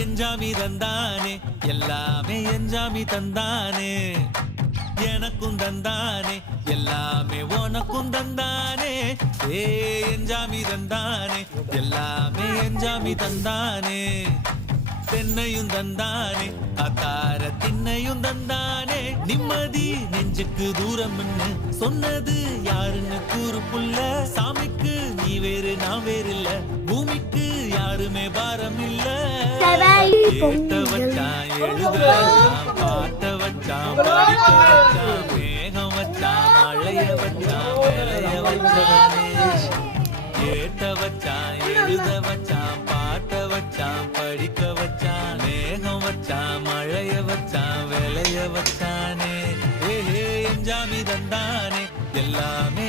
என்ஜாமி தந்தானே எல்லாமே என்ஜாமி தந்தானே எனக்கும் தந்தானே எல்லாமே உனக்கும் தந்தானே ஏ என்ஜாமி தந்தானே எல்லாமே என்ஜாமி தந்தானே தென்னையும் தந்தானே அத்தார திண்ணையும் தந்தானே நிம்மதி நெஞ்சுக்கு தூரம்னு சொன்னது யாருன்னு கூறு புள்ள சாமிக்கு நீ வேறு நான் வேறு இல்ல பூமிக்கு யாருமே பாரம் இல்ல ஏத்த வச்சான் எழுத வச்சான் பாட்ட வச்சான் படிக்க வச்சான் மேகம் வச்சான் மழைய வச்சான் வேலைய வச்சானே ஏத்த வச்சான் எழுத வச்சான் பாட்ட வச்சான் படிக்க வச்சான் மேகம் வச்சான் மழைய வச்சான் வேலைய வச்சானே ஏ என்ஜாமி தந்தானே எல்லாமே